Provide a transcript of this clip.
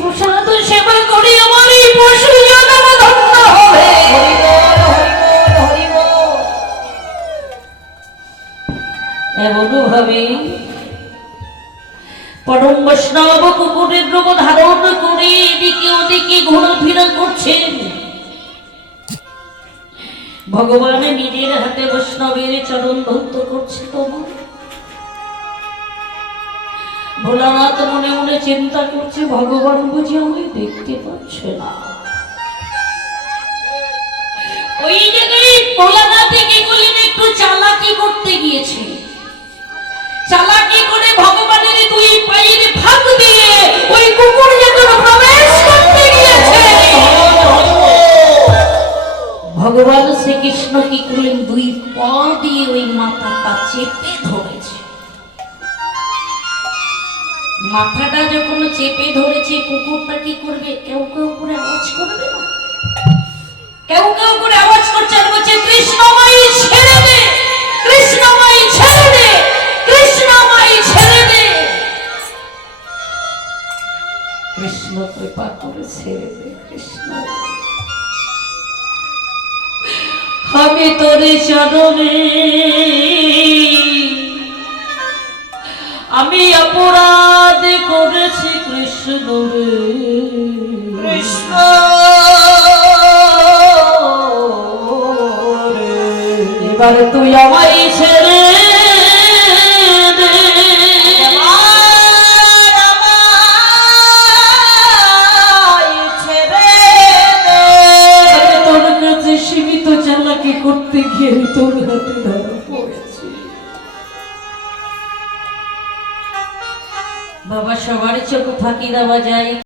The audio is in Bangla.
প্রসাদ সেবা করে আমার এই পশু জন্ম ধন্য হবে। এমন ভাবে পরম বৈষ্ণব কুকুরের রূপ ধারণ করে এদিকে ওদিকে ঘোরাফেরা করছেন। ভগবান নিজের হাতে বৈষ্ণবের চরণ ধৌত করছে। তবু ভোলানাথ মনে মনে চিন্তা করছে, ভগবান বুঝি আমি দেখতে পাচ্ছে না। ওই জায়গায় ভোলানাথ কি করলেন, একটু চালাকি করতে গিয়েছে। চালাকি করে ভগবানের দুই পায়ের ফাঁক দিয়ে ওই কুকুর যখন প্রবেশ করতে গিয়েছে, ভগবান শ্রীকৃষ্ণ কি করলেন, দুই পা দিয়ে ওই মাথাটা চেপে ধরেছে। মাথাটা যখন চেপে ধরেছে, কুকুরটা কি করবে, কেউ কেউ করে আওয়াজ করবে না, কেউ কেউ করে আওয়াজ করছে আর বলছে, কৃষ্ণমাই ছেড়ে দে, কৃষ্ণমাই ছেড়ে দে, কৃষ্ণমাই ছেড়ে দে। কৃষ্ণ কৃপা করে ছেড়ে দে, কৃষ্ণ আমি তোর চরণে আমি অপরাধ করেছি কৃষ্ণ রে, কৃষ্ণ এবার তুই আমায় ছেড়ে দে, তোর কাছে সীমিত চালাকি করতে গিয়ে তোর হাতে ধরা পড়েছি। বাবা সবার চোখ ফাঁকি দেওয়া যায়।